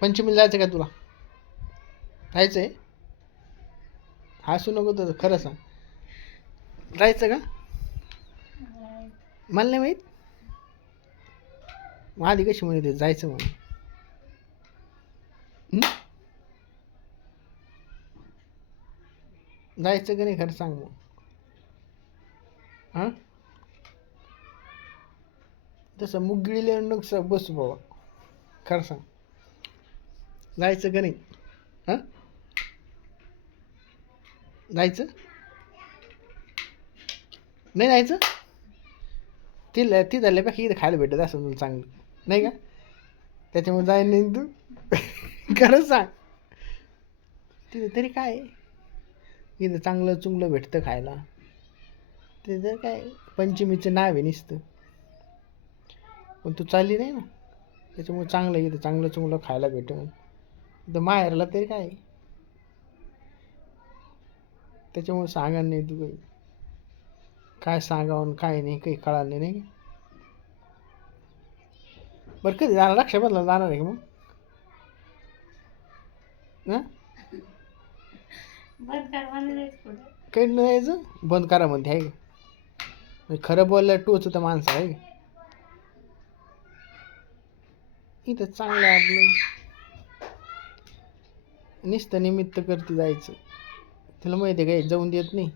पंचमीला जायचं का तुला? जायचं आहे हसू नको तर खरं सांग. जायचं का? मला नाही माहीत. मग आधी कशी म्हणते जायचं म्हणून. जायचं का नाही खरं सांग मग. हां? तसं मुगळीला नुकसान बसू बाबा. खरं सांग. जायचं का नाही? हां? जायचं? नाही जायचं? तिला ती झाल्यापेक्षा इथं खायला भेटत असं तुला चांगलं नाही का? त्याच्यामुळे जाय नाही तू. खरंच सांग. तिथं तरी काय? आहे? इथं चांगलं चुंगलं भेटतं खायला. तिथं काय? पंचमीचं नाव आहे नुसतं. पण तू चालली नाही ना. त्याच्यामुळे चांगलं इथं चांगलं चुंगलं खायला भेटून इथं माहेरला तरी काय? त्याच्यामुळे सांगा नाही तू काही काय सांगावं काय नाही काही कळालं नाही? बरं कधी जाणार? रक्षाबंधनला जाणार आहे का मग? हां? काही नाही यायचं बंद करा म्हणते आहे का? खरं बोललं टोच तर माणसं आहे इथं चांगलं आपलं. नुसतं निमित्त करते जायचं. तिला माहिती आहे काय जाऊन देत नाही.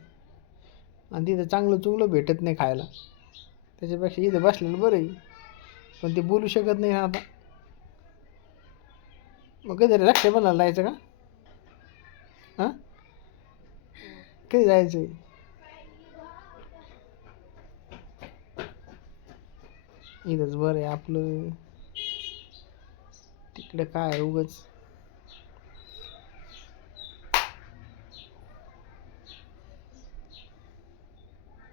आणि तिथं चांगलं चुंगलं भेटत नाही खायला. त्याच्यापेक्षा इथं बसलेलं बरं आहे. पण ते बोलू शकत नाही आता. मग कधी रक्षाबंधनाला जायचं का? हां? कधी जायचं आहे इथंच बरं आहे आपलं. तिकडं काय उगच?